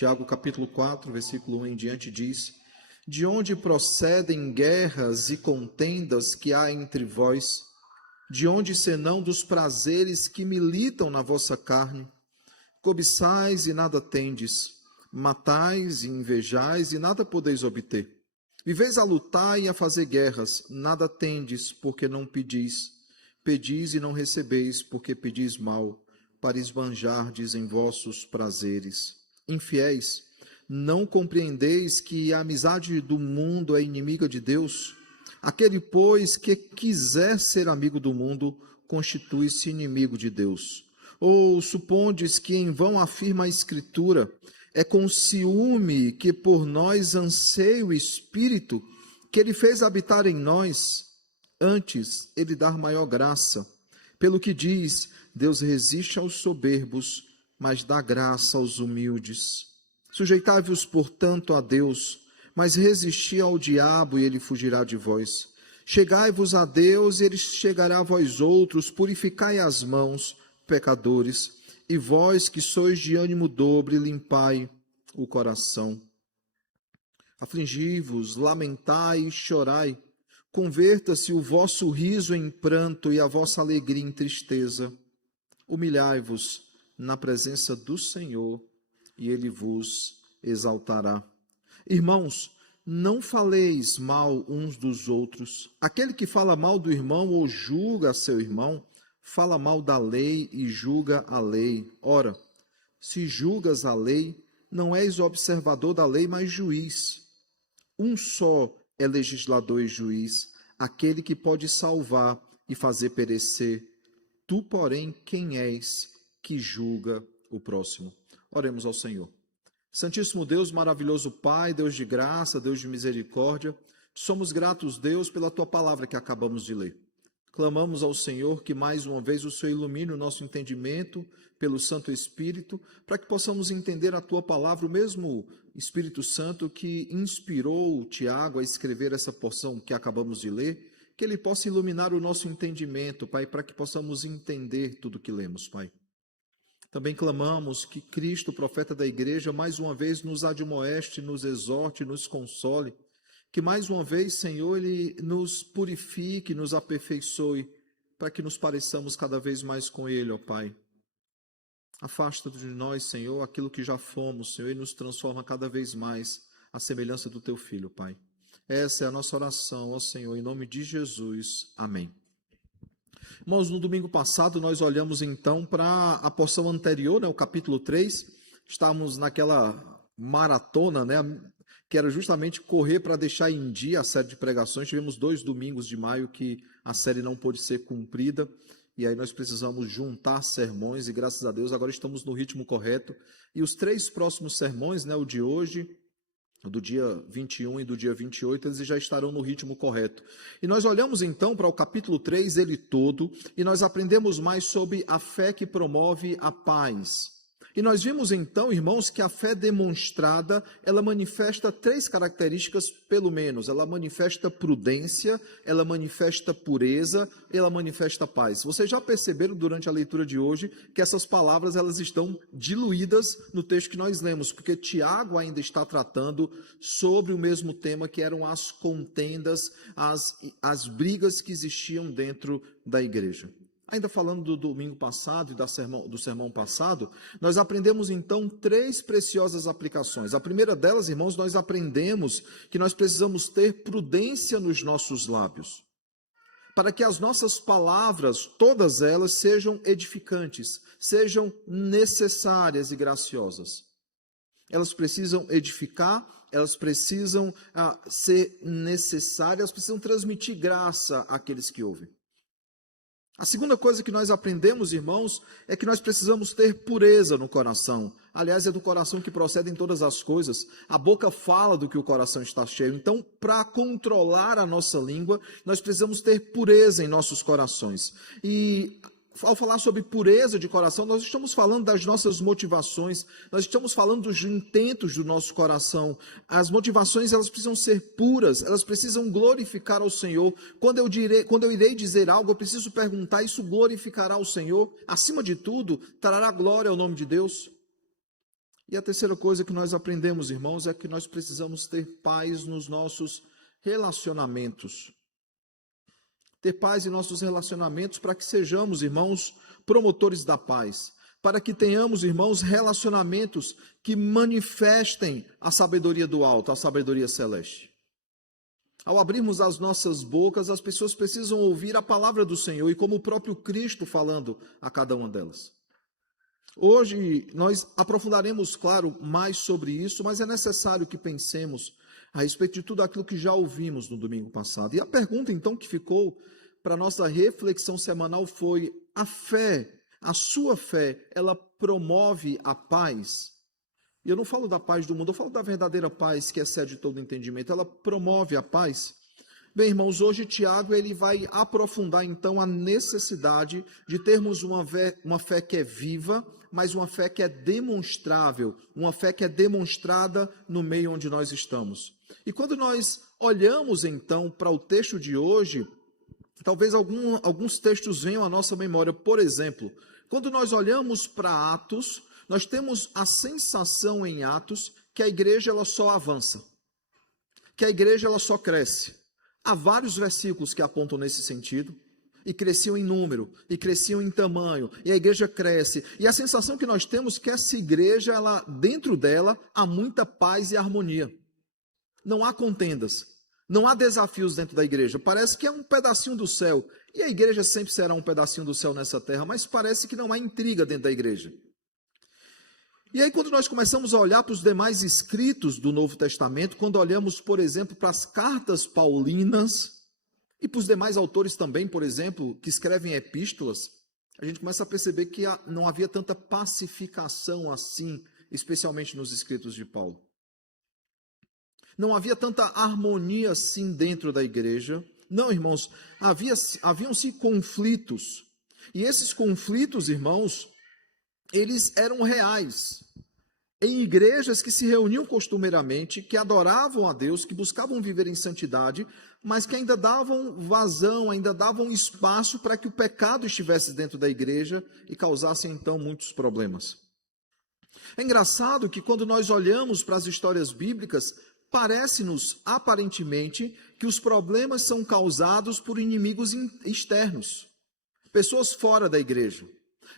Tiago capítulo 4, versículo 1 em diante diz: De onde procedem guerras e contendas que há entre vós? De onde senão dos prazeres que militam na vossa carne? Cobiçais e nada tendes, matais e invejais e nada podeis obter. Viveis a lutar e a fazer guerras, nada tendes, porque não pedis. Pedis e não recebeis, porque pedis mal, para esbanjardes em vossos prazeres. Infiéis, não compreendeis que a amizade do mundo é inimiga de Deus? Aquele, pois, que quiser ser amigo do mundo, constitui-se inimigo de Deus. Ou supondes que em vão afirma a Escritura: é com ciúme que por nós anseia o Espírito, que ele fez habitar em nós? Antes, ele dá maior graça. Pelo que diz: Deus resiste aos soberbos, mas dá graça aos humildes. Sujeitai-vos, portanto, a Deus, mas resisti ao diabo e ele fugirá de vós. Chegai-vos a Deus e ele chegará a vós outros. Purificai as mãos, pecadores, e vós que sois de ânimo dobre, limpai o coração. Afligi-vos, lamentai e chorai. Converta-se o vosso riso em pranto e a vossa alegria em tristeza. Humilhai-vos na presença do Senhor e ele vos exaltará. Irmãos, não faleis mal uns dos outros. Aquele que fala mal do irmão ou julga seu irmão, fala mal da lei e julga a lei. Ora, se julgas a lei, não és observador da lei, mas juiz. Um só é legislador e juiz, aquele que pode salvar e fazer perecer. Tu, porém, quem és que julga o próximo? Oremos ao Senhor. Santíssimo Deus, maravilhoso Pai, Deus de graça, Deus de misericórdia, somos gratos, Deus, pela Tua palavra que acabamos de ler. Clamamos ao Senhor que mais uma vez o Senhor ilumine o nosso entendimento pelo Santo Espírito, para que possamos entender a Tua palavra, o mesmo Espírito Santo que inspirou Tiago a escrever essa porção que acabamos de ler, que ele possa iluminar o nosso entendimento, Pai, para que possamos entender tudo o que lemos, Pai. Também clamamos que Cristo, profeta da igreja, mais uma vez nos admoeste, nos exorte, nos console, que mais uma vez, Senhor, Ele nos purifique, nos aperfeiçoe, para que nos pareçamos cada vez mais com Ele, ó Pai. Afasta de nós, Senhor, aquilo que já fomos, Senhor, e nos transforma cada vez mais à semelhança do Teu Filho, Pai. Essa é a nossa oração, ó Senhor, em nome de Jesus. Amém. Irmãos, no domingo passado nós olhamos então para a porção anterior, o capítulo 3, estávamos naquela maratona, que era justamente correr para deixar em dia a série de pregações. Tivemos 2 domingos de maio que a série não pôde ser cumprida, e aí nós precisamos juntar sermões, e graças a Deus agora estamos no ritmo correto, e os 3 próximos sermões, o de hoje, do dia 21 e do dia 28, eles já estarão no ritmo correto. E nós olhamos então para o capítulo 3, ele todo, e nós aprendemos mais sobre a fé que promove a paz. E nós vimos então, irmãos, que a fé demonstrada, ela manifesta 3 características, pelo menos. Ela manifesta prudência, ela manifesta pureza, ela manifesta paz. Vocês já perceberam durante a leitura de hoje que essas palavras elas estão diluídas no texto que nós lemos, porque Tiago ainda está tratando sobre o mesmo tema, que eram as contendas, as brigas que existiam dentro da igreja. Ainda falando do domingo passado e do sermão passado, nós aprendemos então 3 preciosas aplicações. A primeira delas, irmãos, nós aprendemos que nós precisamos ter prudência nos nossos lábios, para que as nossas palavras, todas elas, sejam edificantes, sejam necessárias e graciosas. Elas precisam edificar, elas precisam ser necessárias, elas precisam transmitir graça àqueles que ouvem. A segunda coisa que nós aprendemos, irmãos, é que nós precisamos ter pureza no coração. Aliás, é do coração que procedem todas as coisas. A boca fala do que o coração está cheio. Então, para controlar a nossa língua, nós precisamos ter pureza em nossos corações. E ao falar sobre pureza de coração, nós estamos falando das nossas motivações, nós estamos falando dos intentos do nosso coração. As motivações, elas precisam ser puras, elas precisam glorificar ao Senhor. Quando eu irei dizer algo, eu preciso perguntar: isso glorificará ao Senhor? Acima de tudo, trará glória ao nome de Deus? E a terceira coisa que nós aprendemos, irmãos, é que nós precisamos ter paz nos nossos relacionamentos. Ter paz em nossos relacionamentos para que sejamos, irmãos, promotores da paz. Para que tenhamos, irmãos, relacionamentos que manifestem a sabedoria do alto, a sabedoria celeste. Ao abrirmos as nossas bocas, as pessoas precisam ouvir a palavra do Senhor e como o próprio Cristo falando a cada uma delas. Hoje nós aprofundaremos, claro, mais sobre isso, mas é necessário que pensemos a respeito de tudo aquilo que já ouvimos no domingo passado. E a pergunta então que ficou para a nossa reflexão semanal foi: a fé, a sua fé, ela promove a paz? E eu não falo da paz do mundo, eu falo da verdadeira paz que excede todo entendimento. Ela promove a paz? Bem, irmãos, hoje Tiago ele vai aprofundar então a necessidade de termos uma fé que é viva, mas uma fé que é demonstrável, uma fé que é demonstrada no meio onde nós estamos. E quando nós olhamos então para o texto de hoje, talvez alguns textos venham à nossa memória. Por exemplo, quando nós olhamos para Atos, nós temos a sensação em Atos que a igreja ela só avança, que a igreja ela só cresce. Há vários versículos que apontam nesse sentido, e cresciam em número, e cresciam em tamanho, e a igreja cresce. E a sensação que nós temos é que essa igreja, ela, dentro dela, há muita paz e harmonia. Não há contendas, não há desafios dentro da igreja. Parece que é um pedacinho do céu, e a igreja sempre será um pedacinho do céu nessa terra, mas parece que não há intriga dentro da igreja. E aí, quando nós começamos a olhar para os demais escritos do Novo Testamento, quando olhamos, por exemplo, para as cartas paulinas, e para os demais autores também, por exemplo, que escrevem epístolas, a gente começa a perceber que não havia tanta pacificação assim, especialmente nos escritos de Paulo. Não havia tanta harmonia assim dentro da igreja. Não, irmãos, haviam-se conflitos. E esses conflitos, irmãos, eles eram reais. Em igrejas que se reuniam costumeiramente, que adoravam a Deus, que buscavam viver em santidade, mas que ainda davam vazão, ainda davam espaço para que o pecado estivesse dentro da igreja e causasse então muitos problemas. É engraçado que quando nós olhamos para as histórias bíblicas, parece-nos aparentemente que os problemas são causados por inimigos externos, pessoas fora da igreja.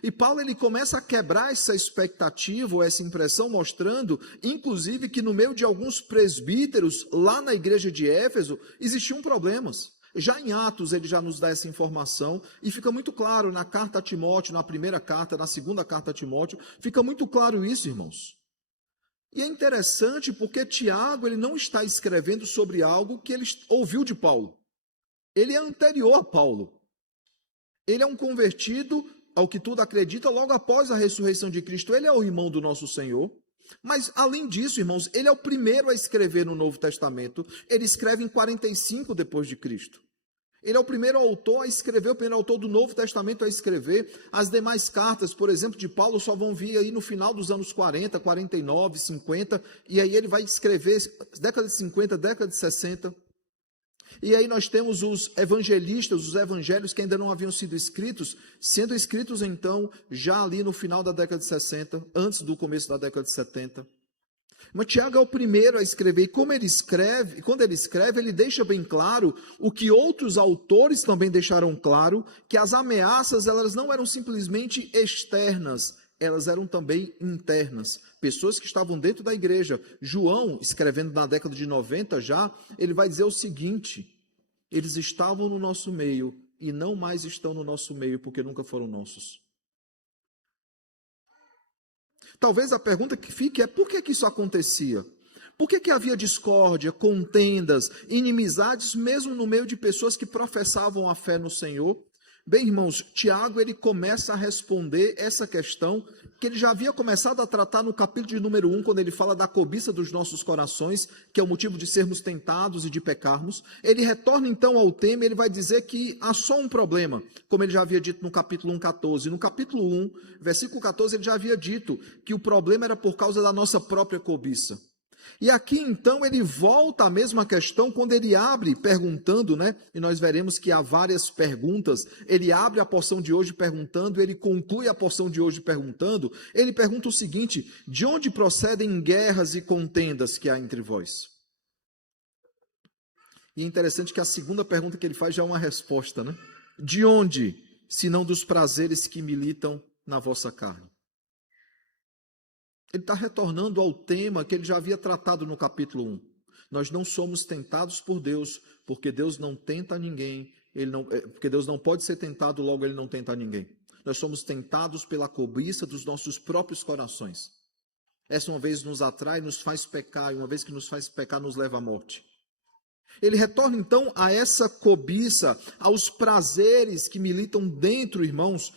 E Paulo ele começa a quebrar essa expectativa, ou essa impressão, mostrando, inclusive, que no meio de alguns presbíteros, lá na igreja de Éfeso, existiam problemas. Já em Atos ele já nos dá essa informação, e fica muito claro na carta a Timóteo, na primeira carta, na segunda carta a Timóteo, fica muito claro isso, irmãos. E é interessante porque Tiago ele não está escrevendo sobre algo que ele ouviu de Paulo. Ele é anterior a Paulo. Ele é um convertido, ao que tudo acredita, logo após a ressurreição de Cristo. Ele é o irmão do nosso Senhor, mas além disso, irmãos, ele é o primeiro a escrever no Novo Testamento. Ele escreve em 45 depois de Cristo. Ele é o primeiro autor a escrever, o primeiro autor do Novo Testamento a escrever. As demais cartas, por exemplo, de Paulo, só vão vir aí no final dos anos 40, 49, 50, e aí ele vai escrever década de 50, década de 60. E aí nós temos os evangelistas, os evangelhos que ainda não haviam sido escritos, sendo escritos então já ali no final da década de 60, antes do começo da década de 70. Mas Tiago é o primeiro a escrever, e quando ele escreve, ele deixa bem claro o que outros autores também deixaram claro, que as ameaças elas não eram simplesmente externas, elas eram também internas. Pessoas que estavam dentro da igreja. João, escrevendo na década de 90 já, ele vai dizer o seguinte: eles estavam no nosso meio e não mais estão no nosso meio porque nunca foram nossos. Talvez a pergunta que fique é: por que isso acontecia? Por que havia discórdia, contendas, inimizades, mesmo no meio de pessoas que professavam a fé no Senhor? Bem, irmãos, Tiago ele começa a responder essa questão que ele já havia começado a tratar no capítulo de número 1, quando ele fala da cobiça dos nossos corações, que é o motivo de sermos tentados e de pecarmos. Ele retorna então ao tema e ele vai dizer que há só um problema, como ele já havia dito no capítulo 1:14. No capítulo 1, versículo 14, ele já havia dito que o problema era por causa da nossa própria cobiça. E aqui então ele volta à mesma questão quando ele abre perguntando, né? E nós veremos que há várias perguntas. Ele abre a porção de hoje perguntando, ele conclui a porção de hoje perguntando. Ele pergunta o seguinte: de onde procedem guerras e contendas que há entre vós? E é interessante que a segunda pergunta que ele faz já é uma resposta, né? De onde, senão dos prazeres que militam na vossa carne? Ele está retornando ao tema que ele já havia tratado no capítulo 1. Nós não somos tentados por Deus, porque Deus não tenta ninguém, porque Deus não pode ser tentado, logo ele não tenta ninguém. Nós somos tentados pela cobiça dos nossos próprios corações. Essa uma vez nos atrai, nos faz pecar, e uma vez que nos faz pecar, nos leva à morte. Ele retorna então a essa cobiça, aos prazeres que militam dentro, irmãos,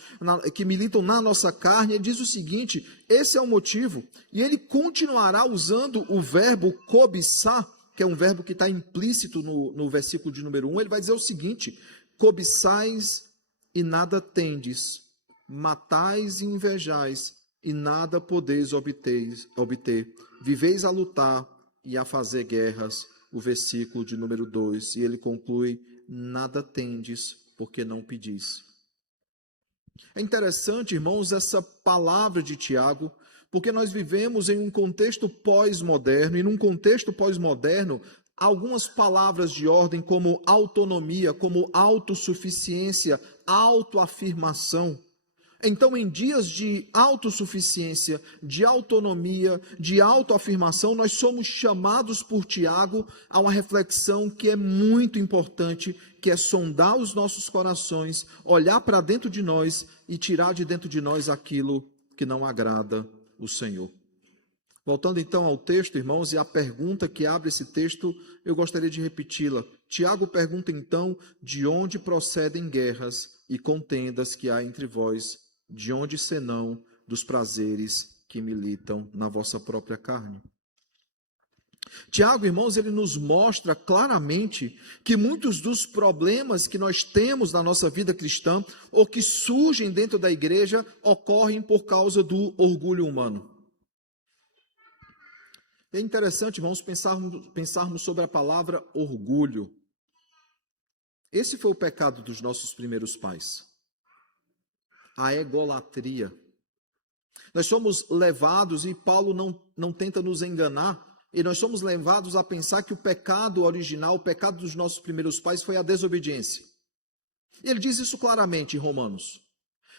que militam na nossa carne. Ele diz o seguinte: esse é o motivo, e ele continuará usando o verbo cobiçar, que é um verbo que está implícito no versículo de número 1. Ele vai dizer o seguinte: cobiçais e nada tendes, matais e invejais e nada podeis obter, viveis a lutar e a fazer guerras. O versículo de número 2, e ele conclui: nada tendes, porque não pedis. É interessante, irmãos, essa palavra de Tiago, porque nós vivemos em um contexto pós-moderno, e num contexto pós-moderno, algumas palavras de ordem como autonomia, como autossuficiência, autoafirmação. Então, em dias de autossuficiência, de autonomia, de autoafirmação, nós somos chamados por Tiago a uma reflexão que é muito importante, que é sondar os nossos corações, olhar para dentro de nós e tirar de dentro de nós aquilo que não agrada o Senhor. Voltando então ao texto, irmãos, e a pergunta que abre esse texto, eu gostaria de repeti-la. Tiago pergunta então: de onde procedem guerras e contendas que há entre vós? De onde senão dos prazeres que militam na vossa própria carne? Tiago, irmãos, ele nos mostra claramente que muitos dos problemas que nós temos na nossa vida cristã, ou que surgem dentro da igreja, ocorrem por causa do orgulho humano. É interessante, irmãos, pensarmos sobre a palavra orgulho. Esse foi o pecado dos nossos primeiros pais. A egolatria. Nós somos levados, e Paulo não tenta nos enganar, e nós somos levados a pensar que o pecado original, o pecado dos nossos primeiros pais foi a desobediência. E ele diz isso claramente em Romanos.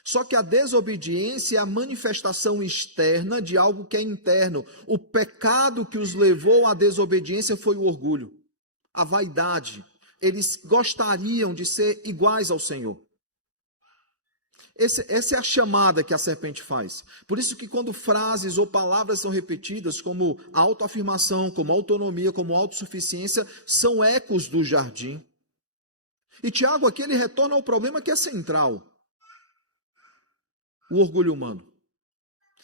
Só que a desobediência é a manifestação externa de algo que é interno. O pecado que os levou à desobediência foi o orgulho, a vaidade. Eles gostariam de ser iguais ao Senhor. Essa é a chamada que a serpente faz. Por isso que quando frases ou palavras são repetidas, como autoafirmação, como autonomia, como autossuficiência, são ecos do jardim. E Tiago aqui ele retorna ao problema que é central: o orgulho humano.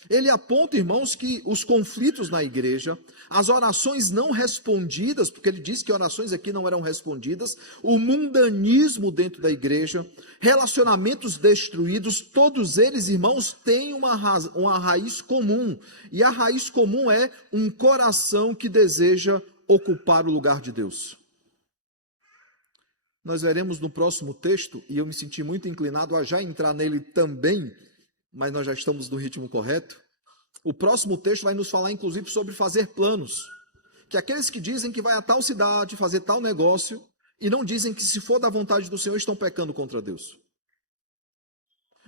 Ele aponta, irmãos, que os conflitos na igreja, as orações não respondidas, porque ele diz que orações aqui não eram respondidas, o mundanismo dentro da igreja, relacionamentos destruídos, todos eles, irmãos, têm uma raiz comum. E a raiz comum é um coração que deseja ocupar o lugar de Deus. Nós veremos no próximo texto, e eu me senti muito inclinado a já entrar nele também, mas nós já estamos no ritmo correto. O próximo texto vai nos falar, inclusive, sobre fazer planos. Que aqueles que dizem que vai a tal cidade fazer tal negócio, e não dizem que se for da vontade do Senhor, estão pecando contra Deus.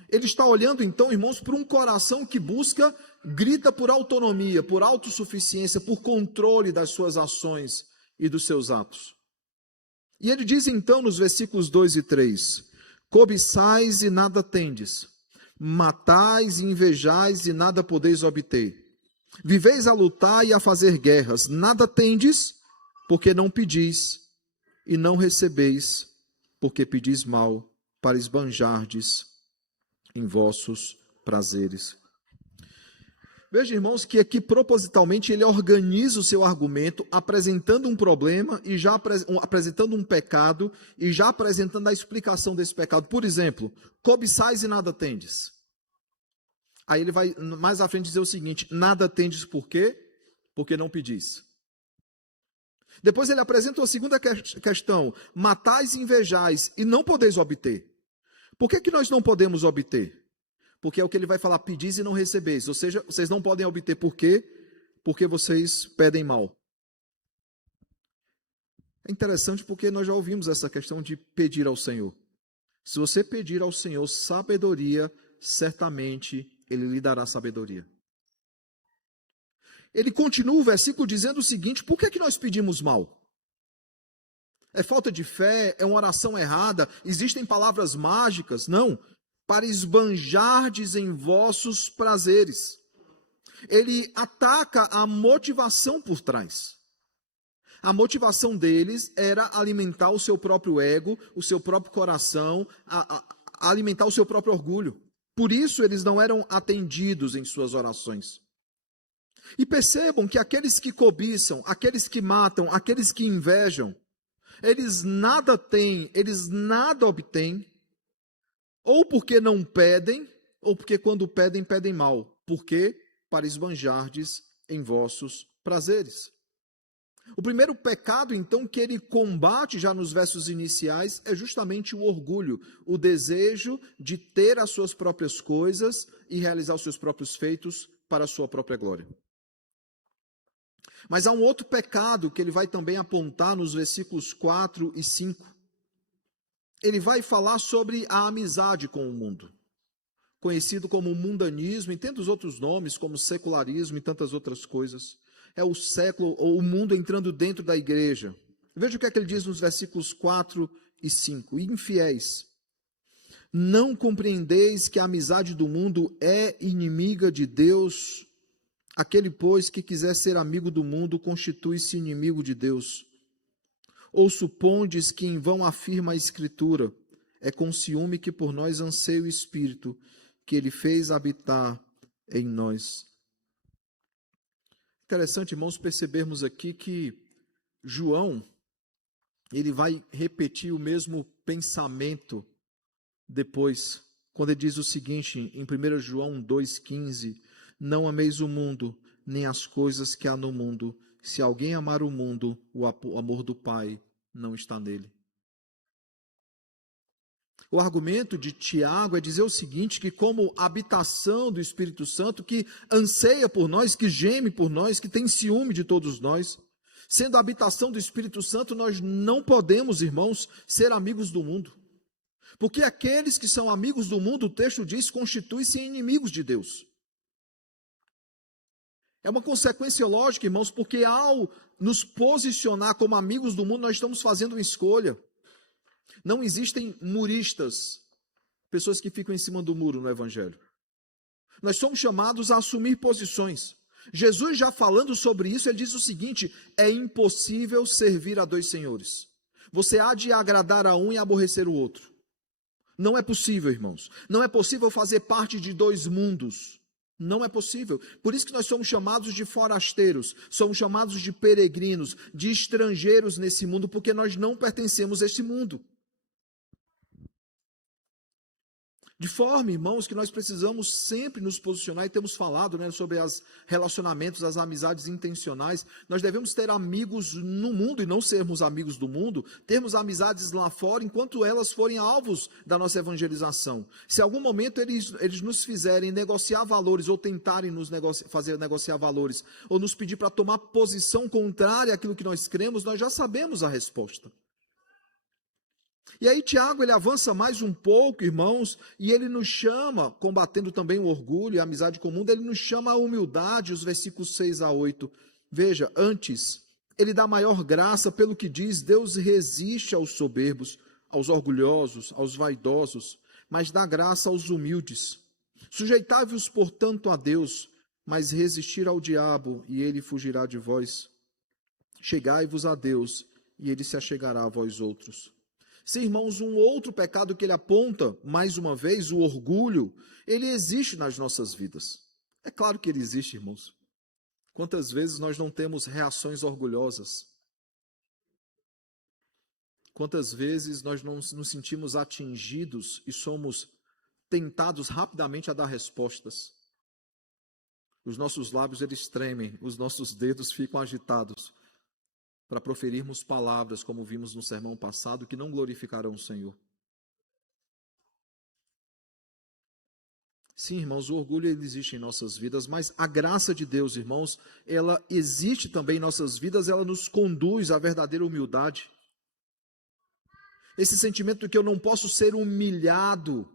Ele está olhando então, irmãos, para um coração que grita por autonomia, por autossuficiência, por controle das suas ações e dos seus atos. E ele diz então nos versículos 2 e 3, cobiçais e nada tendes, matais e invejais e nada podeis obter. Viveis a lutar e a fazer guerras, nada tendes, porque não pedis, e não recebeis, porque pedis mal, para esbanjardes em vossos prazeres. Veja, irmãos, que aqui propositalmente ele organiza o seu argumento, apresentando um problema, e já apresentando um pecado, e já apresentando a explicação desse pecado. Por exemplo, cobiçais e nada tendes. Aí ele vai mais à frente dizer o seguinte: nada tendes por quê? Porque não pedis. Depois ele apresenta uma segunda questão: matais e invejais, e não podeis obter. Por que nós não podemos obter? Porque é o que ele vai falar: pedis e não recebeis. Ou seja, vocês não podem obter por quê? Porque vocês pedem mal. É interessante porque nós já ouvimos essa questão de pedir ao Senhor. Se você pedir ao Senhor sabedoria, certamente Ele lhe dará sabedoria. Ele continua o versículo dizendo o seguinte: por que nós pedimos mal? É falta de fé? É uma oração errada? Existem palavras mágicas? Não. Para esbanjardes em vossos prazeres. Ele ataca a motivação por trás. A motivação deles era alimentar o seu próprio ego, o seu próprio coração, alimentar o seu próprio orgulho. Por isso eles não eram atendidos em suas orações. E percebam que aqueles que cobiçam, aqueles que matam, aqueles que invejam, eles nada têm, eles nada obtêm, ou porque não pedem, ou porque quando pedem, pedem mal. Por quê? Para esbanjardes em vossos prazeres. O primeiro pecado, então, que ele combate já nos versos iniciais é justamente o orgulho, o desejo de ter as suas próprias coisas e realizar os seus próprios feitos para a sua própria glória. Mas há um outro pecado que ele vai também apontar nos versículos 4 e 5. Ele vai falar sobre a amizade com o mundo, conhecido como mundanismo e tantos outros nomes, como secularismo e tantas outras coisas. É o século, ou o mundo entrando dentro da igreja. Veja o que é que ele diz nos versículos 4 e 5. Infiéis, não compreendeis que a amizade do mundo é inimiga de Deus? Aquele, pois, que quiser ser amigo do mundo, constitui-se inimigo de Deus. Ou supondes que em vão afirma a Escritura, é com ciúme que por nós anseia o Espírito, que ele fez habitar em nós. Interessante, irmãos, percebermos aqui que João, ele vai repetir o mesmo pensamento depois, quando ele diz o seguinte, em 1 João 2,15, não ameis o mundo, nem as coisas que há no mundo. Se alguém amar o mundo, o amor do Pai não está nele. O argumento de Tiago é dizer o seguinte, que como habitação do Espírito Santo, que anseia por nós, que geme por nós, que tem ciúme de todos nós, sendo a habitação do Espírito Santo, nós não podemos, irmãos, ser amigos do mundo. Porque aqueles que são amigos do mundo, o texto diz, constituem-se inimigos de Deus. É uma consequência lógica, irmãos, porque ao nos posicionar como amigos do mundo, nós estamos fazendo uma escolha. Não existem muristas, pessoas que ficam em cima do muro no Evangelho. Nós somos chamados a assumir posições. Jesus, já falando sobre isso, ele diz o seguinte: é impossível servir a dois senhores. Você há de agradar a um e aborrecer o outro. Não é possível, irmãos. Não é possível fazer parte de dois mundos. Não é possível. Por isso que nós somos chamados de forasteiros, somos chamados de peregrinos, de estrangeiros nesse mundo, porque nós não pertencemos a esse mundo. De forma, irmãos, que nós precisamos sempre nos posicionar, e temos falado, sobre os relacionamentos, as amizades intencionais. Nós devemos ter amigos no mundo e não sermos amigos do mundo, termos amizades lá fora, enquanto elas forem alvos da nossa evangelização. Se em algum momento eles nos fizerem negociar valores, ou tentarem nos fazer negociar valores, ou nos pedir para tomar posição contrária àquilo que nós cremos, nós já sabemos a resposta. E aí Tiago, ele avança mais um pouco, irmãos, e ele nos chama, combatendo também o orgulho e a amizade com o mundo, ele nos chama à humildade, os versículos 6 a 8. Veja, antes, ele dá maior graça pelo que diz, Deus resiste aos soberbos, aos orgulhosos, aos vaidosos, mas dá graça aos humildes. Sujeitai-vos, portanto, a Deus, mas resistir ao diabo, e ele fugirá de vós. Chegai-vos a Deus, e ele se achegará a vós outros. Sim, irmãos, um outro pecado que ele aponta, mais uma vez, o orgulho, ele existe nas nossas vidas. É claro que ele existe, irmãos. Quantas vezes nós não temos reações orgulhosas? Quantas vezes nós não nos sentimos atingidos e somos tentados rapidamente a dar respostas? Os nossos lábios, eles tremem, os nossos dedos ficam agitados. para proferirmos palavras, como vimos no sermão passado, que não glorificarão o Senhor. Sim, irmãos, o orgulho ele existe em nossas vidas, mas a graça de Deus, irmãos, ela existe também em nossas vidas, ela nos conduz à verdadeira humildade. Esse sentimento de que eu não posso ser humilhado.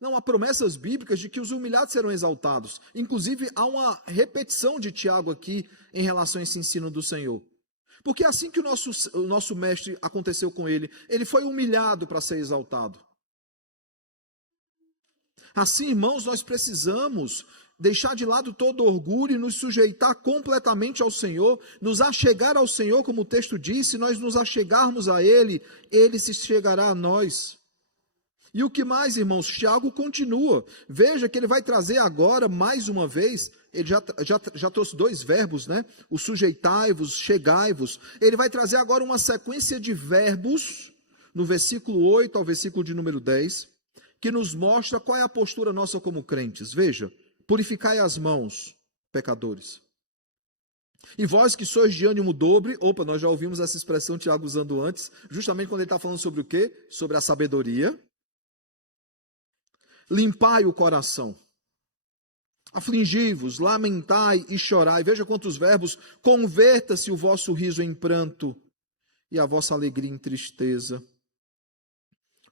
Não, há promessas bíblicas de que os humilhados serão exaltados. Inclusive, há uma repetição de Tiago aqui em relação a esse ensino do Senhor. Porque assim que o nosso mestre aconteceu com ele, ele foi humilhado para ser exaltado. Assim, irmãos, nós precisamos deixar de lado todo orgulho e nos sujeitar completamente ao Senhor, nos achegar ao Senhor, como o texto diz, se nós nos achegarmos a Ele, Ele se chegará a nós. E o que mais, irmãos? Tiago continua. Veja que ele vai trazer agora, mais uma vez, ele já trouxe dois verbos, né? O sujeitai-vos, chegai-vos. Ele vai trazer agora uma sequência de verbos, no versículo 8 ao versículo de número 10, que nos mostra qual é a postura nossa como crentes. Veja, purificai as mãos, pecadores. E vós que sois de ânimo dobre, nós já ouvimos essa expressão Tiago usando antes, justamente quando ele está falando sobre o quê? Sobre a sabedoria. Limpai o coração. Afligi-vos, lamentai e chorai. Veja quantos verbos. Converta-se o vosso riso em pranto e a vossa alegria em tristeza.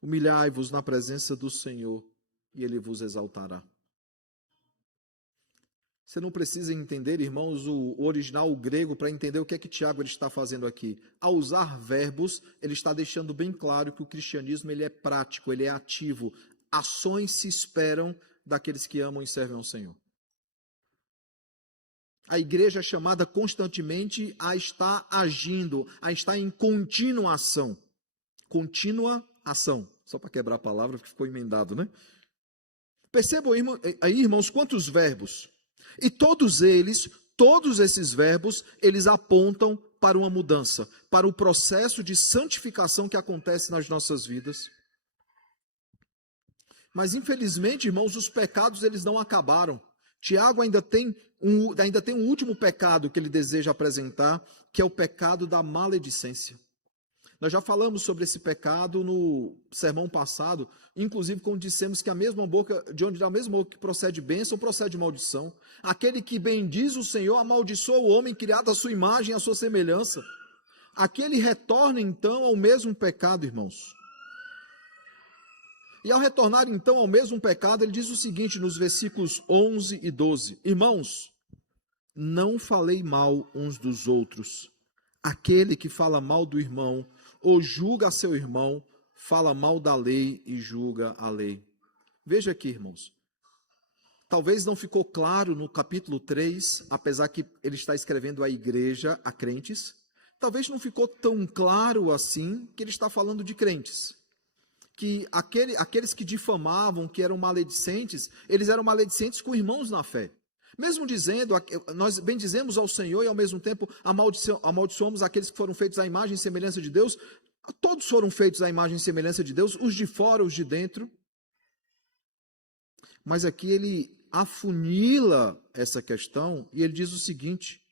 Humilhai-vos na presença do Senhor e Ele vos exaltará. Você não precisa entender, irmãos, o original, o grego, para entender o que é que Tiago ele está fazendo aqui. Ao usar verbos, ele está deixando bem claro que o cristianismo ele é prático, ele é ativo. Ações se esperam daqueles que amam e servem ao Senhor. A igreja é chamada constantemente a estar agindo, a estar em contínua ação. Contínua ação. Só para quebrar a palavra, que ficou emendado, né? Percebam aí, irmãos, quantos verbos. E todos esses verbos, eles apontam para uma mudança, para o processo de santificação que acontece nas nossas vidas. Mas, infelizmente, irmãos, os pecados, eles não acabaram. Tiago ainda tem um último pecado que ele deseja apresentar, que é o pecado da maledicência. Nós já falamos sobre esse pecado no sermão passado, inclusive quando dissemos que de onde da mesma boca que procede bênção, procede maldição. Aquele que bendiz o Senhor, amaldiçoa o homem criado à sua imagem e à sua semelhança. Aquele retorna então ao mesmo pecado, irmãos. E ao retornar então ao mesmo pecado, ele diz o seguinte nos versículos 11 e 12. Irmãos, não falei mal uns dos outros. Aquele que fala mal do irmão, ou julga seu irmão, fala mal da lei e julga a lei. Veja aqui, irmãos. Talvez não ficou claro no capítulo 3, apesar que ele está escrevendo à igreja, a crentes. Talvez não ficou tão claro assim que ele está falando de crentes. Que aqueles que difamavam, que eram maledicentes, eles eram maledicentes com irmãos na fé. Mesmo dizendo, nós bendizemos ao Senhor e ao mesmo tempo amaldiçoamos aqueles que foram feitos à imagem e semelhança de Deus. Todos foram feitos à imagem e semelhança de Deus, os de fora, os de dentro. Mas aqui ele afunila essa questão e ele diz o seguinte: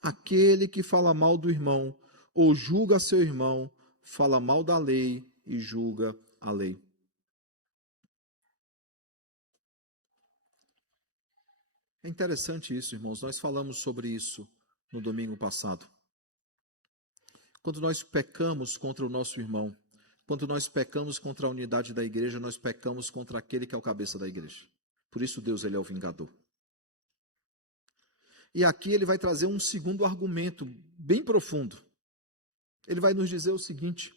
aquele que fala mal do irmão ou julga seu irmão, fala mal da lei e julga a lei. É interessante isso, irmãos. Nós falamos sobre isso no domingo passado. Quando nós pecamos contra o nosso irmão, quando nós pecamos contra a unidade da igreja, nós pecamos contra aquele que é o cabeça da igreja. Por isso Deus ele é o vingador. E aqui ele vai trazer um segundo argumento bem profundo. Ele vai nos dizer o seguinte: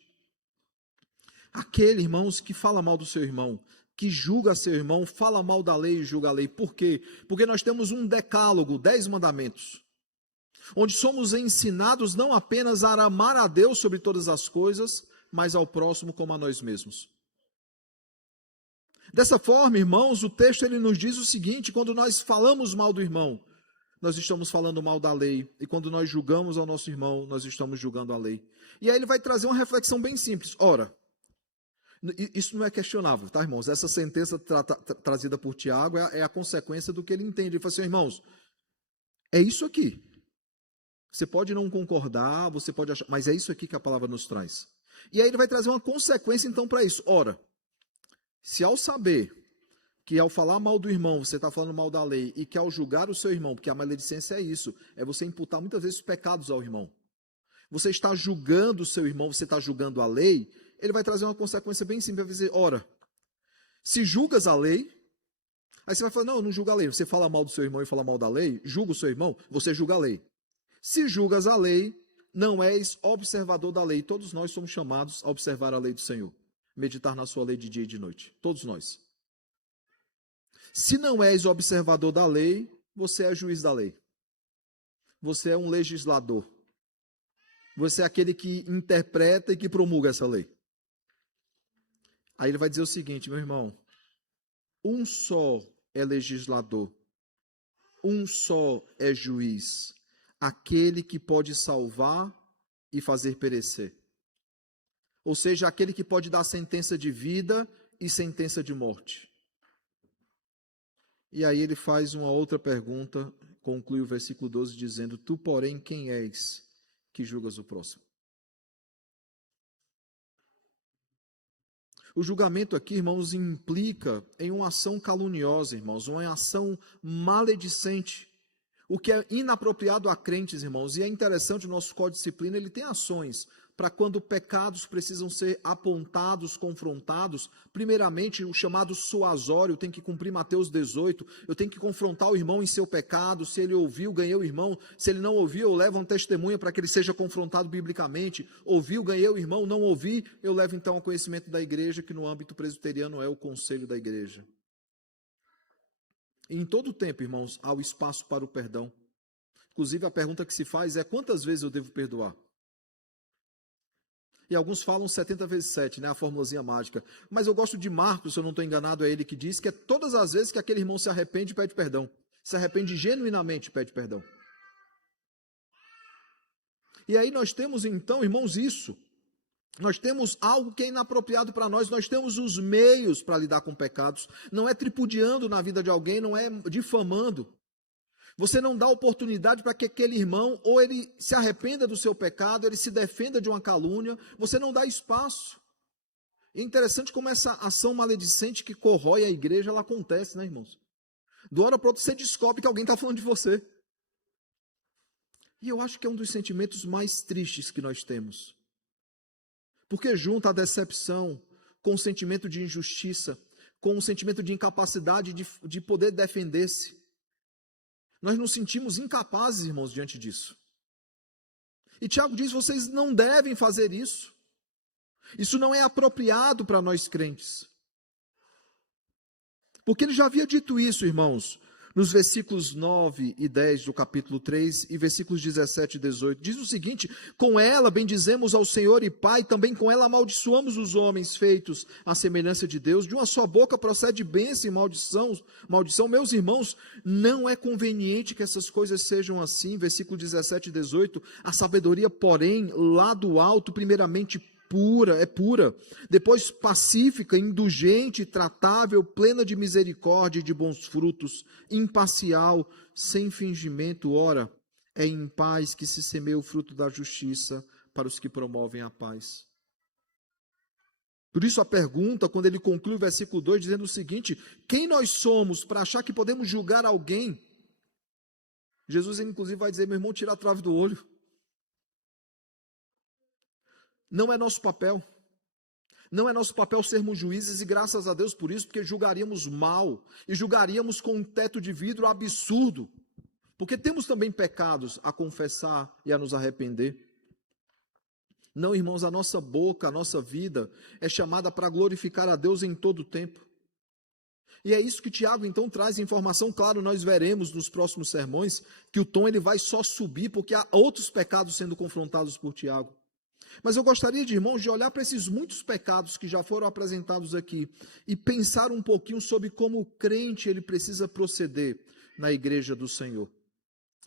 aquele, irmãos, que fala mal do seu irmão, que julga seu irmão, fala mal da lei e julga a lei. Por quê? Porque nós temos um decálogo, 10 mandamentos, onde somos ensinados não apenas a amar a Deus sobre todas as coisas, mas ao próximo como a nós mesmos. Dessa forma, irmãos, o texto ele nos diz o seguinte: quando nós falamos mal do irmão, nós estamos falando mal da lei, e quando nós julgamos ao nosso irmão, nós estamos julgando a lei. E aí ele vai trazer uma reflexão bem simples. Ora, isso não é questionável, tá, irmãos? Essa sentença trazida por Tiago é a consequência do que ele entende. Ele fala assim: irmãos, é isso aqui. Você pode não concordar, você pode achar, mas é isso aqui que a palavra nos traz. E aí ele vai trazer uma consequência então para isso. Ora, se ao saber que ao falar mal do irmão, você está falando mal da lei, e que ao julgar o seu irmão, porque a maledicência é isso, é você imputar muitas vezes pecados ao irmão. Você está julgando o seu irmão, você está julgando a lei, ele vai trazer uma consequência bem simples, vai dizer, ora, se julgas a lei, aí você vai falar, não, eu não julgo a lei, você fala mal do seu irmão e fala mal da lei, julga o seu irmão, você julga a lei. Se julgas a lei, não és observador da lei. Todos nós somos chamados a observar a lei do Senhor, meditar na sua lei de dia e de noite, todos nós. Se não és observador da lei, você é juiz da lei. Você é um legislador. Você é aquele que interpreta e que promulga essa lei. Aí ele vai dizer o seguinte, meu irmão, um só é legislador, um só é juiz, aquele que pode salvar e fazer perecer. Ou seja, aquele que pode dar sentença de vida e sentença de morte. E aí ele faz uma outra pergunta, conclui o versículo 12 dizendo, tu, porém, quem és que julgas o próximo? O julgamento aqui, irmãos, implica em uma ação caluniosa, irmãos, uma ação maledicente, o que é inapropriado a crentes, irmãos. E é interessante, o nosso Código de Disciplina, ele tem ações para quando pecados precisam ser apontados, confrontados. Primeiramente, o chamado suasório, tem que cumprir Mateus 18, eu tenho que confrontar o irmão em seu pecado, se ele ouviu, ganhei o irmão, se ele não ouviu, eu levo uma testemunha para que ele seja confrontado biblicamente, ouviu, ganhei o irmão, não ouvi, eu levo então ao conhecimento da igreja, que no âmbito presbiteriano é o conselho da igreja. E em todo o tempo, irmãos, há o espaço para o perdão. Inclusive a pergunta que se faz é, quantas vezes eu devo perdoar? E alguns falam 70 vezes 7, né, a formulazinha mágica. Mas eu gosto de Marcos, se eu não estou enganado, é ele que diz que é todas as vezes que aquele irmão se arrepende e pede perdão. Se arrepende genuinamente e pede perdão. E aí nós temos então, irmãos, isso. Nós temos algo que é inapropriado para nós, nós temos os meios para lidar com pecados. Não é tripudiando na vida de alguém, não é difamando. Você não dá oportunidade para que aquele irmão, ou ele se arrependa do seu pecado, ele se defenda de uma calúnia, você não dá espaço. É interessante como essa ação maledicente que corrói a igreja, ela acontece, né, irmãos? Do hora para outra você descobre que alguém está falando de você. E eu acho que é um dos sentimentos mais tristes que nós temos. Porque junta a decepção com o sentimento de injustiça, com o sentimento de incapacidade de poder defender-se. Nós nos sentimos incapazes, irmãos, diante disso. E Tiago diz, vocês não devem fazer isso. Isso não é apropriado para nós crentes. Porque ele já havia dito isso, irmãos, nos versículos 9 e 10 do capítulo 3 e versículos 17 e 18. Diz o seguinte, com ela bendizemos ao Senhor e Pai, também com ela amaldiçoamos os homens feitos à semelhança de Deus. De uma só boca procede bênção e maldição. Meus irmãos, não é conveniente que essas coisas sejam assim. Versículo 17 e 18. A sabedoria, porém, lá do alto, primeiramente pura, depois pacífica, indulgente, tratável, plena de misericórdia e de bons frutos, imparcial, sem fingimento. Ora, é em paz que se semeia o fruto da justiça para os que promovem a paz. Por isso a pergunta, quando ele conclui o versículo 2, dizendo o seguinte, quem nós somos para achar que podemos julgar alguém? Jesus, inclusive, vai dizer, meu irmão, tira a trave do olho. Não é nosso papel. Não é nosso papel sermos juízes, e graças a Deus por isso, porque julgaríamos mal, e julgaríamos com um teto de vidro absurdo, porque temos também pecados a confessar e a nos arrepender. Não, irmãos, a nossa boca, a nossa vida é chamada para glorificar a Deus em todo o tempo. E é isso que Tiago então traz informação. Claro, nós veremos nos próximos sermões que o tom ele vai só subir, porque há outros pecados sendo confrontados por Tiago. Mas eu gostaria de, irmãos, de olhar para esses muitos pecados que já foram apresentados aqui e pensar um pouquinho sobre como o crente ele precisa proceder na igreja do Senhor.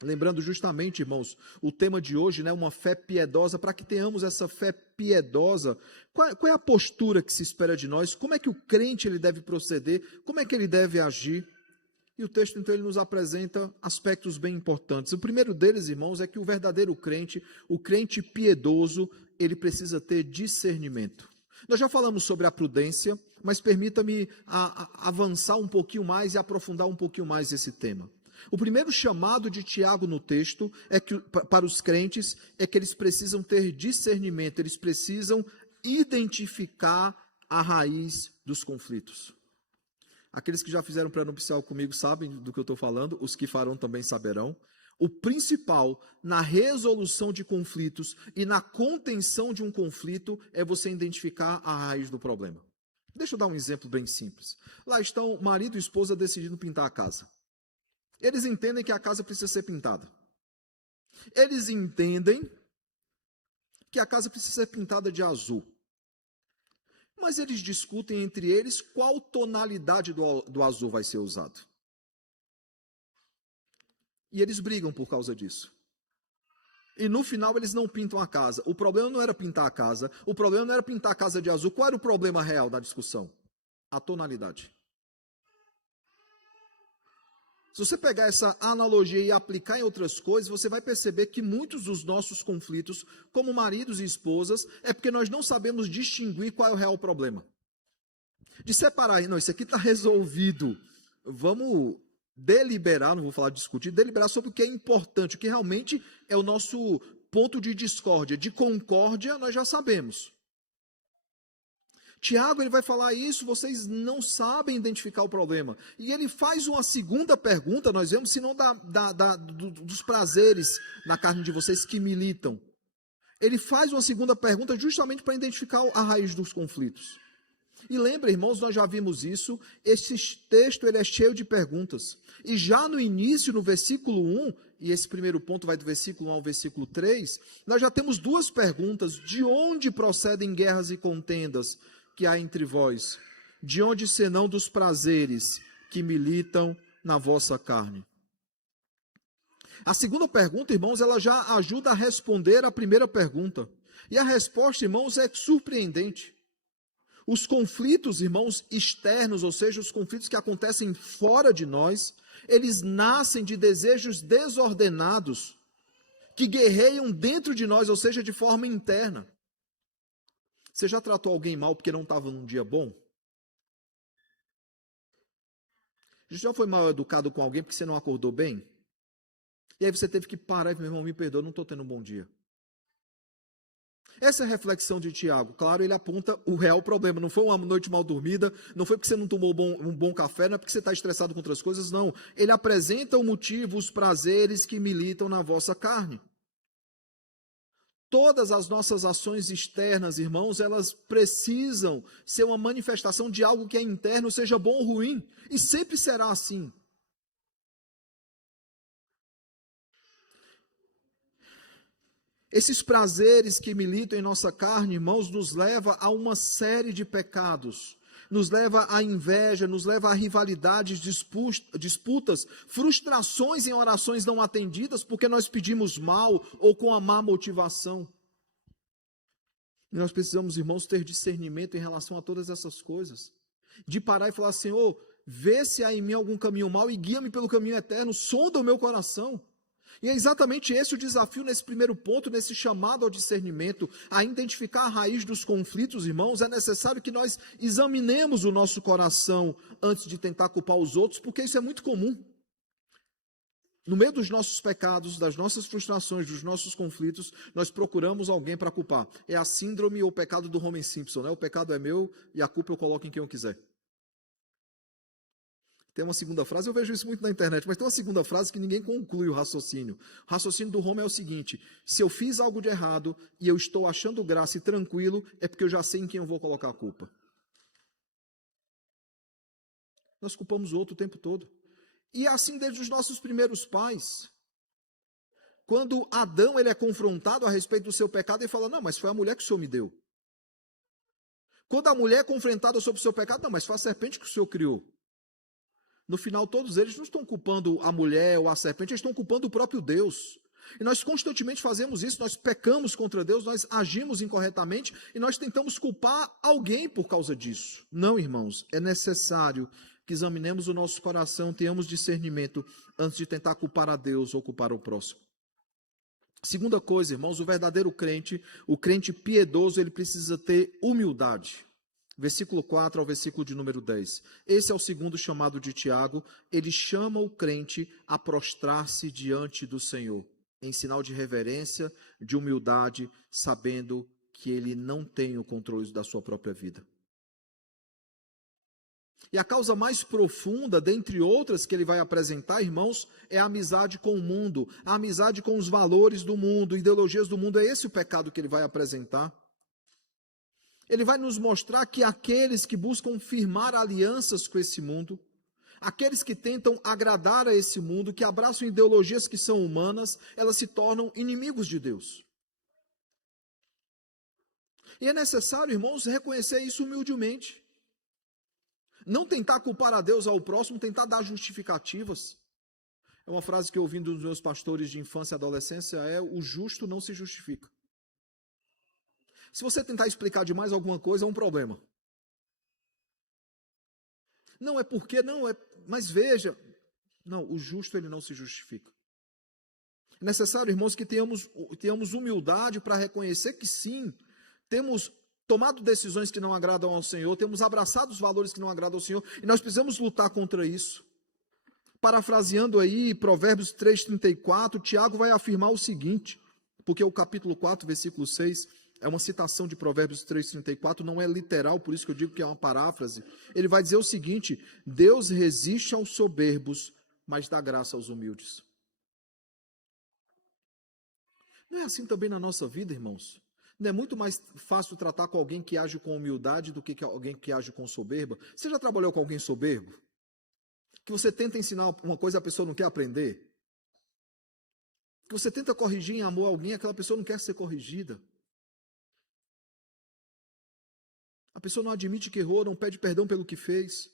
Lembrando justamente, irmãos, o tema de hoje, né, uma fé piedosa. Para que tenhamos essa fé piedosa, qual é a postura que se espera de nós? Como é que o crente ele deve proceder? Como é que ele deve agir? E o texto, então, ele nos apresenta aspectos bem importantes. O primeiro deles, irmãos, é que o verdadeiro crente, o crente piedoso, ele precisa ter discernimento. Nós já falamos sobre a prudência, mas permita-me avançar um pouquinho mais e aprofundar um pouquinho mais esse tema. O primeiro chamado de Tiago no texto é que, para os crentes, é que eles precisam ter discernimento, eles precisam identificar a raiz dos conflitos. Aqueles que já fizeram pré-nupcial comigo sabem do que eu estou falando, os que farão também saberão. O principal na resolução de conflitos e na contenção de um conflito é você identificar a raiz do problema. Deixa eu dar um exemplo bem simples. Lá estão marido e esposa decidindo pintar a casa. Eles entendem que a casa precisa ser pintada. Eles entendem que a casa precisa ser pintada de azul. Mas eles discutem entre eles qual tonalidade do azul vai ser usado. E eles brigam por causa disso. E no final eles não pintam a casa. O problema não era pintar a casa, o problema não era pintar a casa de azul. Qual era o problema real da discussão? A tonalidade. Se você pegar essa analogia e aplicar em outras coisas, você vai perceber que muitos dos nossos conflitos, como maridos e esposas, é porque nós não sabemos distinguir qual é o real problema. De separar, não, isso aqui está resolvido. Vamos deliberar, não vou falar discutir, deliberar sobre o que é importante, o que realmente é o nosso ponto de discórdia. De concórdia, nós já sabemos. Tiago, ele vai falar isso, vocês não sabem identificar o problema. E ele faz uma segunda pergunta, nós vemos, se não dos prazeres na carne de vocês que militam. Ele faz uma segunda pergunta justamente para identificar a raiz dos conflitos. E lembra, irmãos, nós já vimos isso, esse texto ele é cheio de perguntas. E já no início, no versículo 1, e esse primeiro ponto vai do versículo 1 ao versículo 3, nós já temos duas perguntas. De onde procedem guerras e contendas que há entre vós? De onde senão dos prazeres que militam na vossa carne? A segunda pergunta, irmãos, ela já ajuda a responder a primeira pergunta. E a resposta, irmãos, é surpreendente. Os conflitos, irmãos, externos, ou seja, os conflitos que acontecem fora de nós, eles nascem de desejos desordenados que guerreiam dentro de nós, ou seja, de forma interna. Você já tratou alguém mal porque não estava num dia bom? Já foi mal educado com alguém porque você não acordou bem? E aí você teve que parar e falar, meu irmão, me perdoa, não estou tendo um bom dia. Essa é a reflexão de Tiago. Claro, ele aponta o real problema. Não foi uma noite mal dormida, não foi porque você não tomou um bom café, não é porque você está estressado com outras coisas, não. Ele apresenta o motivo, os prazeres que militam na vossa carne. Todas as nossas ações externas, irmãos, elas precisam ser uma manifestação de algo que é interno, seja bom ou ruim. E sempre será assim. Esses prazeres que militam em nossa carne, irmãos, nos leva a uma série de pecados. Nos leva à inveja, nos leva a rivalidades, disputas, frustrações em orações não atendidas, porque nós pedimos mal ou com a má motivação. E nós precisamos, irmãos, ter discernimento em relação a todas essas coisas. De parar e falar, Senhor, vê se há em mim algum caminho mau e guia-me pelo caminho eterno, sonda o meu coração. E é exatamente esse o desafio nesse primeiro ponto, nesse chamado ao discernimento, a identificar a raiz dos conflitos, irmãos. É necessário que nós examinemos o nosso coração antes de tentar culpar os outros, porque isso é muito comum. No meio dos nossos pecados, das nossas frustrações, dos nossos conflitos, nós procuramos alguém para culpar. É a síndrome ou o pecado do Homer Simpson, né? O pecado é meu e a culpa eu coloco em quem eu quiser. Tem uma segunda frase, eu vejo isso muito na internet, mas tem uma segunda frase que ninguém conclui o raciocínio. O raciocínio do Homer é o seguinte: se eu fiz algo de errado e eu estou achando graça e tranquilo, é porque eu já sei em quem eu vou colocar a culpa. Nós culpamos o outro o tempo todo. E é assim desde os nossos primeiros pais. Quando Adão ele é confrontado a respeito do seu pecado, ele fala, não, mas foi a mulher que o Senhor me deu. Quando a mulher é confrontada sobre o seu pecado, não, mas foi a serpente que o Senhor criou. No final, todos eles não estão culpando a mulher ou a serpente, eles estão culpando o próprio Deus. E nós constantemente fazemos isso, nós pecamos contra Deus, nós agimos incorretamente e nós tentamos culpar alguém por causa disso. Não, irmãos, é necessário que examinemos o nosso coração, tenhamos discernimento antes de tentar culpar a Deus ou culpar o próximo. Segunda coisa, irmãos, o verdadeiro crente, o crente piedoso, ele precisa ter humildade. Versículo 4 ao versículo de número 10. Esse é o segundo chamado de Tiago. Ele chama o crente a prostrar-se diante do Senhor, em sinal de reverência, de humildade, sabendo que ele não tem o controle da sua própria vida. E a causa mais profunda, dentre outras que ele vai apresentar, irmãos, é a amizade com o mundo, a amizade com os valores do mundo, ideologias do mundo. É esse o pecado que ele vai apresentar. Ele vai nos mostrar que aqueles que buscam firmar alianças com esse mundo, aqueles que tentam agradar a esse mundo, que abraçam ideologias que são humanas, elas se tornam inimigos de Deus. E é necessário, irmãos, reconhecer isso humildemente. Não tentar culpar a Deus ao próximo, tentar dar justificativas. É uma frase que eu ouvi dos meus pastores de infância e adolescência, o justo não se justifica. Se você tentar explicar demais alguma coisa, é um problema. Não, é porque, mas veja. Não, o justo ele não se justifica. É necessário, irmãos, que tenhamos humildade para reconhecer que sim, temos tomado decisões que não agradam ao Senhor, temos abraçado os valores que não agradam ao Senhor, e nós precisamos lutar contra isso. Parafraseando aí Provérbios 3,34, Tiago vai afirmar o seguinte, porque o capítulo 4, versículo 6, é uma citação de Provérbios 3,34, não é literal, por isso que eu digo que é uma paráfrase. Ele vai dizer o seguinte: Deus resiste aos soberbos, mas dá graça aos humildes. Não é assim também na nossa vida, irmãos? Não é muito mais fácil tratar com alguém que age com humildade do que alguém que age com soberba? Você já trabalhou com alguém soberbo? Que você tenta ensinar uma coisa e a pessoa não quer aprender? Que você tenta corrigir em amor alguém e aquela pessoa não quer ser corrigida? A pessoa não admite que errou, não pede perdão pelo que fez.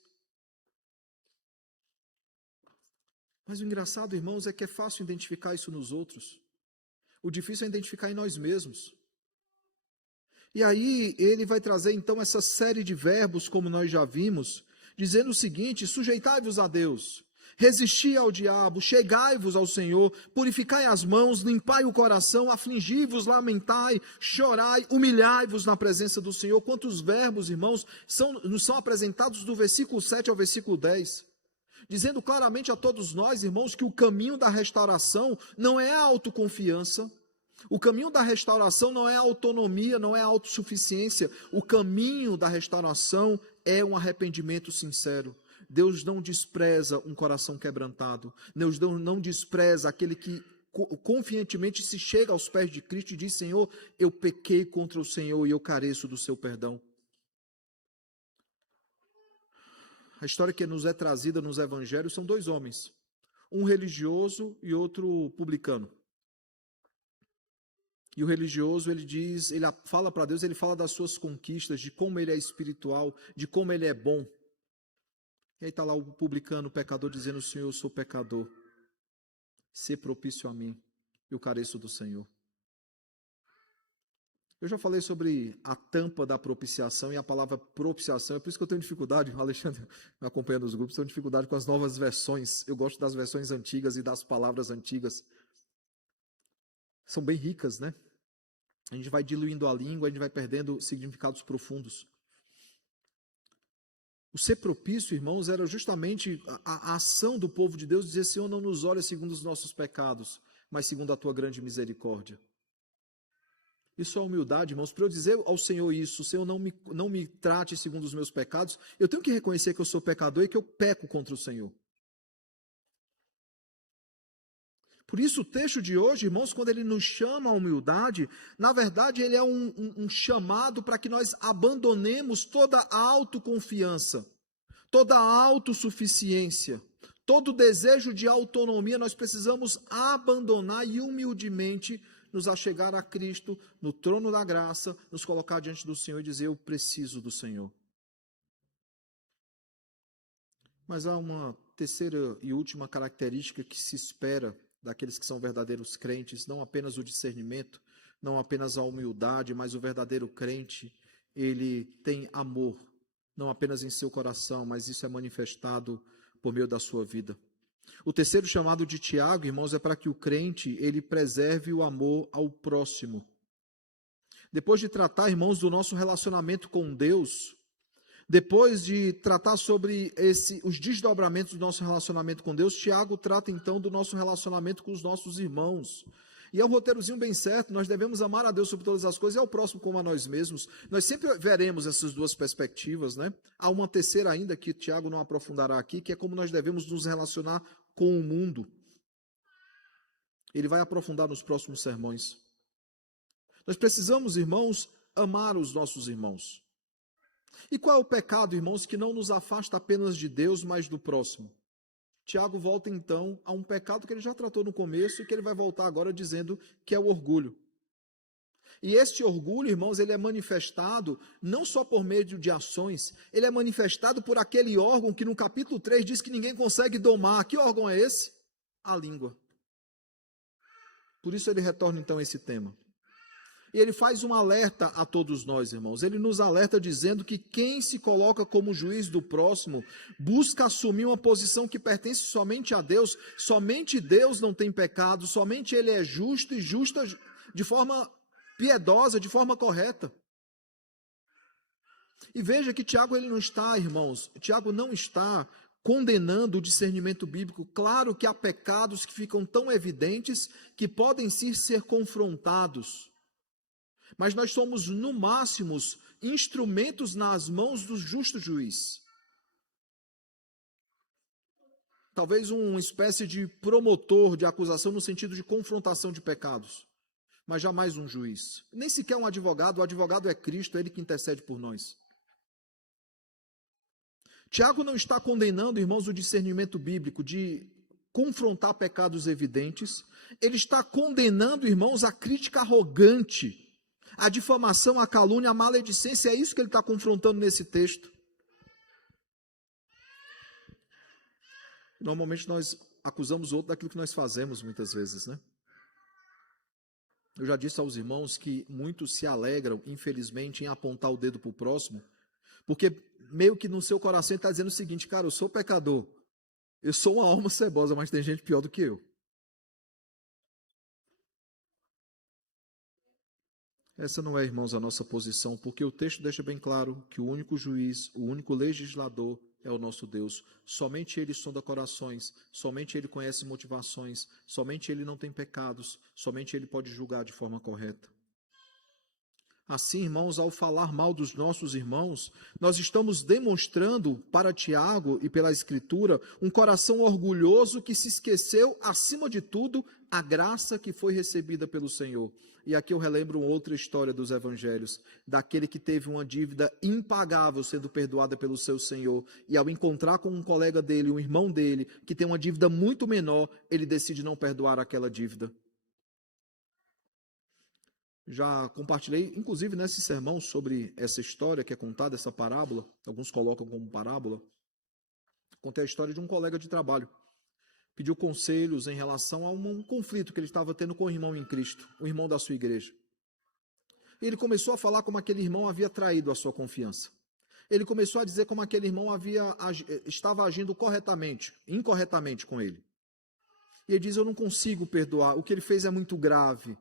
Mas o engraçado, irmãos, é que é fácil identificar isso nos outros. O difícil é identificar em nós mesmos. E aí ele vai trazer então essa série de verbos, como nós já vimos, dizendo o seguinte: sujeitai-vos a Deus, resisti ao diabo, chegai-vos ao Senhor, purificai as mãos, limpai o coração, afligi-vos, lamentai, chorai, humilhai-vos na presença do Senhor. Quantos verbos, irmãos, nos são apresentados do versículo 7 ao versículo 10, dizendo claramente a todos nós, irmãos, que o caminho da restauração não é a autoconfiança. O caminho da restauração não é a autonomia, não é a autossuficiência. O caminho da restauração é um arrependimento sincero. Deus não despreza um coração quebrantado. Deus não despreza aquele que confiantemente se chega aos pés de Cristo e diz: Senhor, eu pequei contra o Senhor e eu careço do seu perdão. A história que nos é trazida nos evangelhos são dois homens, um religioso e outro publicano. E o religioso, ele fala para Deus, ele fala das suas conquistas, de como ele é espiritual, de como ele é bom. E aí está lá o publicano, o pecador, dizendo: Senhor, eu sou pecador, sê propício a mim, eu careço do Senhor. Eu já falei sobre a tampa da propiciação e a palavra propiciação, é por isso que eu tenho dificuldade, o Alexandre me acompanha nos grupos, tenho dificuldade com as novas versões. Eu gosto das versões antigas e das palavras antigas. São bem ricas, né? A gente vai diluindo a língua, a gente vai perdendo significados profundos. O ser propício, irmãos, era justamente a ação do povo de Deus, dizer: Senhor, não nos olha segundo os nossos pecados, mas segundo a tua grande misericórdia. Isso é humildade, irmãos. Para eu dizer ao Senhor isso: Senhor, não me trate segundo os meus pecados, eu tenho que reconhecer que eu sou pecador e que eu peco contra o Senhor. Por isso o texto de hoje, irmãos, quando ele nos chama à humildade, na verdade ele é um chamado para que nós abandonemos toda a autoconfiança, toda a autossuficiência, todo desejo de autonomia. Nós precisamos abandonar e humildemente nos achegar a Cristo, no trono da graça, nos colocar diante do Senhor e dizer: eu preciso do Senhor. Mas há uma terceira e última característica que se espera daqueles que são verdadeiros crentes: não apenas o discernimento, não apenas a humildade, mas o verdadeiro crente, ele tem amor. não apenas em seu coração, mas isso é manifestado por meio da sua vida. O terceiro chamado de Tiago, irmãos, é para que o crente, ele preserve o amor ao próximo. Depois de tratar, irmãos, do nosso relacionamento com Deus, depois de tratar sobre os desdobramentos do nosso relacionamento com Deus, Tiago trata então do nosso relacionamento com os nossos irmãos. E é um roteirozinho bem certo, nós devemos amar a Deus sobre todas as coisas e ao próximo como a nós mesmos. Nós sempre veremos essas duas perspectivas, né? Há uma terceira ainda que Tiago não aprofundará aqui, que é como nós devemos nos relacionar com o mundo. Ele vai aprofundar nos próximos sermões. Nós precisamos, irmãos, amar os nossos irmãos. E qual é o pecado, irmãos, que não nos afasta apenas de Deus, mas do próximo? Tiago volta então a um pecado que ele já tratou no começo e que ele vai voltar agora dizendo que é o orgulho. E este orgulho, irmãos, ele é manifestado não só por meio de ações, ele é manifestado por aquele órgão que no capítulo 3 diz que ninguém consegue domar. Que órgão é esse? A língua. Por isso ele retorna então a esse tema. E ele faz um alerta a todos nós, irmãos. Ele nos alerta dizendo que quem se coloca como juiz do próximo busca assumir uma posição que pertence somente a Deus. Somente Deus não tem pecado, somente Ele é justo e justa de forma piedosa, de forma correta. E veja que Tiago ele não está, irmãos, Tiago não está condenando o discernimento bíblico. Claro que há pecados que ficam tão evidentes que podem sim ser confrontados. Mas nós somos, no máximo, instrumentos nas mãos do justo juiz. Talvez uma espécie de promotor de acusação no sentido de confrontação de pecados. Mas jamais um juiz. Nem sequer um advogado. O advogado é Cristo, é Ele que intercede por nós. Tiago não está condenando, irmãos, o discernimento bíblico de confrontar pecados evidentes. Ele está condenando, irmãos, a crítica arrogante, a difamação, a calúnia, a maledicência. É isso que ele está confrontando nesse texto. Normalmente nós acusamos o outro daquilo que nós fazemos muitas vezes, né? Eu já disse aos irmãos que muitos se alegram, infelizmente, em apontar o dedo para o próximo, porque meio que no seu coração ele está dizendo o seguinte: cara, eu sou pecador, eu sou uma alma cebosa, mas tem gente pior do que eu. Essa não é, irmãos, a nossa posição, porque o texto deixa bem claro que o único juiz, o único legislador é o nosso Deus. Somente Ele sonda corações, somente Ele conhece motivações, somente Ele não tem pecados, somente Ele pode julgar de forma correta. Assim, irmãos, ao falar mal dos nossos irmãos, nós estamos demonstrando para Tiago e pela Escritura um coração orgulhoso que se esqueceu, acima de tudo, a graça que foi recebida pelo Senhor. E aqui eu relembro outra história dos evangelhos, daquele que teve uma dívida impagável sendo perdoada pelo seu Senhor, e ao encontrar com um colega dele, um irmão dele, que tem uma dívida muito menor, ele decide não perdoar aquela dívida. Já compartilhei, inclusive nesse sermão, sobre essa história que é contada, essa parábola, alguns colocam como parábola. Contei a história de um colega de trabalho. Pediu conselhos em relação a um conflito que ele estava tendo com o irmão em Cristo, o irmão da sua igreja. E ele começou a falar como aquele irmão havia traído a sua confiança. Ele começou a dizer como aquele irmão estava agindo incorretamente com ele. E ele diz: eu não consigo perdoar, o que ele fez é muito grave.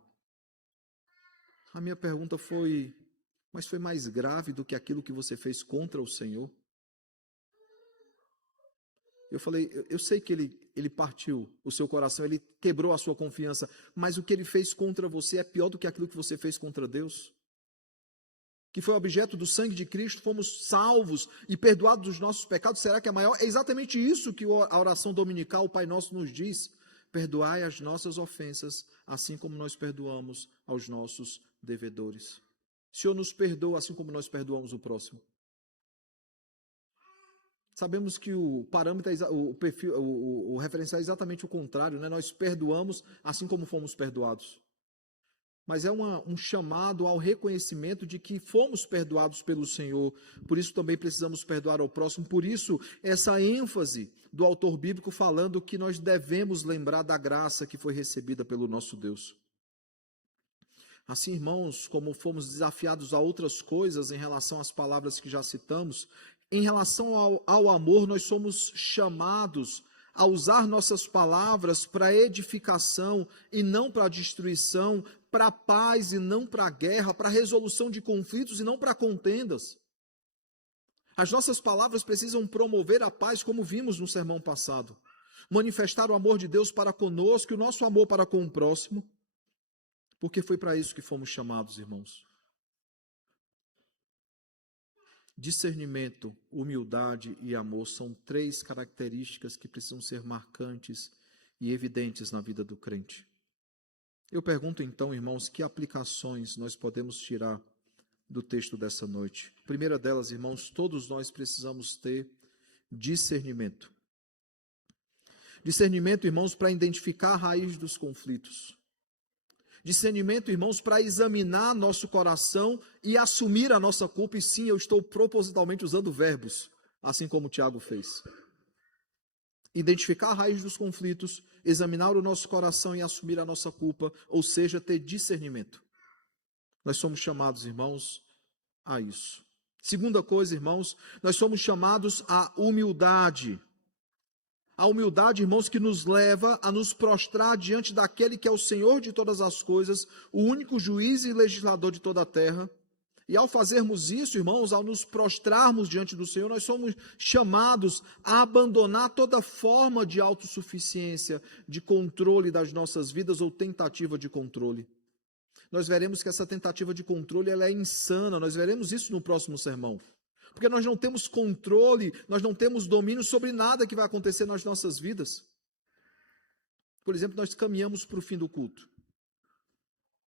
A minha pergunta foi: mas foi mais grave do que aquilo que você fez contra o Senhor? Eu falei: eu sei que ele partiu o seu coração, ele quebrou a sua confiança, mas o que ele fez contra você é pior do que aquilo que você fez contra Deus? Que foi objeto do sangue de Cristo, fomos salvos e perdoados dos nossos pecados, será que é maior? É exatamente isso que a oração dominical, o Pai Nosso, nos diz: perdoai as nossas ofensas, assim como nós perdoamos aos nossos devedores. O Senhor nos perdoa assim como nós perdoamos o próximo. Sabemos que o parâmetro, o referencial é exatamente o contrário, né? Nós perdoamos assim como fomos perdoados. Mas é um chamado ao reconhecimento de que fomos perdoados pelo Senhor, por isso também precisamos perdoar ao próximo. Por isso, essa ênfase do autor bíblico falando que nós devemos lembrar da graça que foi recebida pelo nosso Deus. Assim, irmãos, como fomos desafiados a outras coisas em relação às palavras que já citamos, Em relação ao amor, nós somos chamados a usar nossas palavras para edificação e não para destruição, para paz e não para guerra, para resolução de conflitos e não para contendas. As nossas palavras precisam promover a paz, como vimos no sermão passado. Manifestar o amor de Deus para conosco e o nosso amor para com o próximo, porque foi para isso que fomos chamados, irmãos. Discernimento, humildade e amor são 3 características que precisam ser marcantes e evidentes na vida do crente. Eu pergunto então, irmãos, que aplicações nós podemos tirar do texto dessa noite? A primeira delas, irmãos, todos nós precisamos ter discernimento. Discernimento, irmãos, para identificar a raiz dos conflitos. Discernimento, irmãos, para examinar nosso coração e assumir a nossa culpa. E sim, eu estou propositalmente usando verbos, assim como o Tiago fez. Identificar a raiz dos conflitos, examinar o nosso coração e assumir a nossa culpa, ou seja, ter discernimento. Nós somos chamados, irmãos, a isso. Segunda coisa, irmãos, nós somos chamados à humildade. A humildade, irmãos, que nos leva a nos prostrar diante daquele que é o Senhor de todas as coisas, o único juiz e legislador de toda a terra. E ao fazermos isso, irmãos, ao nos prostrarmos diante do Senhor, nós somos chamados a abandonar toda forma de autossuficiência, de controle das nossas vidas ou tentativa de controle. Nós veremos que essa tentativa de controle ela é insana, nós veremos isso no próximo sermão. Porque nós não temos controle, nós não temos domínio sobre nada que vai acontecer nas nossas vidas. Por exemplo, nós caminhamos para o fim do culto.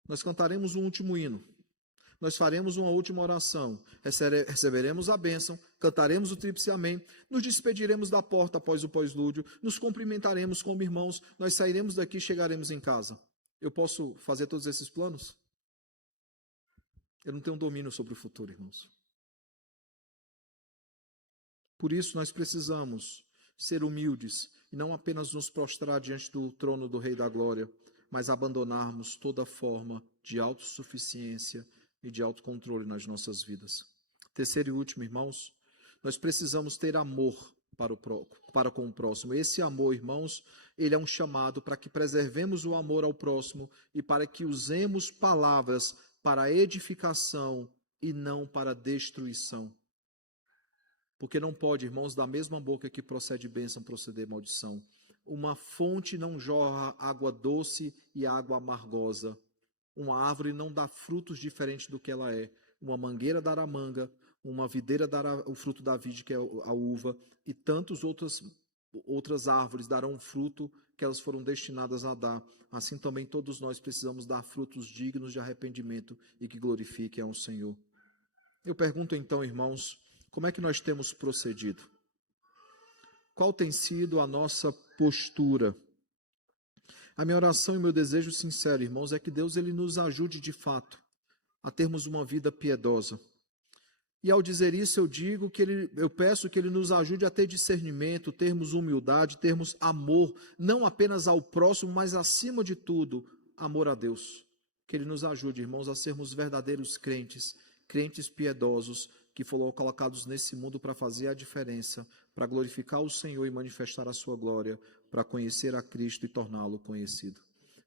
Nós cantaremos um último hino. Nós faremos uma última oração. Receberemos a bênção, cantaremos o tríplice amém, nos despediremos da porta após o pós-lúdio, nos cumprimentaremos como irmãos, nós sairemos daqui e chegaremos em casa. Eu posso fazer todos esses planos? Eu não tenho domínio sobre o futuro, irmãos. Por isso nós precisamos ser humildes e não apenas nos prostrar diante do trono do Rei da Glória, mas abandonarmos toda forma de autossuficiência e de autocontrole nas nossas vidas. Terceiro e último, irmãos, nós precisamos ter amor para com o próximo. Esse amor, irmãos, ele é um chamado para que preservemos o amor ao próximo e para que usemos palavras para edificação e não para destruição. Porque não pode, irmãos, da mesma boca que procede bênção, proceder maldição. Uma fonte não jorra água doce e água amargosa. Uma árvore não dá frutos diferentes do que ela é. Uma mangueira dará manga, uma videira dará o fruto da vide, que é a uva, e tantas outras árvores darão fruto que elas foram destinadas a dar. Assim também todos nós precisamos dar frutos dignos de arrependimento e que glorifiquem ao Senhor. Eu pergunto então, irmãos, como é que nós temos procedido? Qual tem sido a nossa postura? A minha oração e meu desejo sincero, irmãos, é que Deus ele nos ajude de fato a termos uma vida piedosa. E ao dizer isso, eu peço que Ele nos ajude a ter discernimento, termos humildade, termos amor, não apenas ao próximo, mas acima de tudo, amor a Deus. Que Ele nos ajude, irmãos, a sermos verdadeiros crentes, crentes piedosos, que foram colocados nesse mundo para fazer a diferença, para glorificar o Senhor e manifestar a sua glória, para conhecer a Cristo e torná-lo conhecido.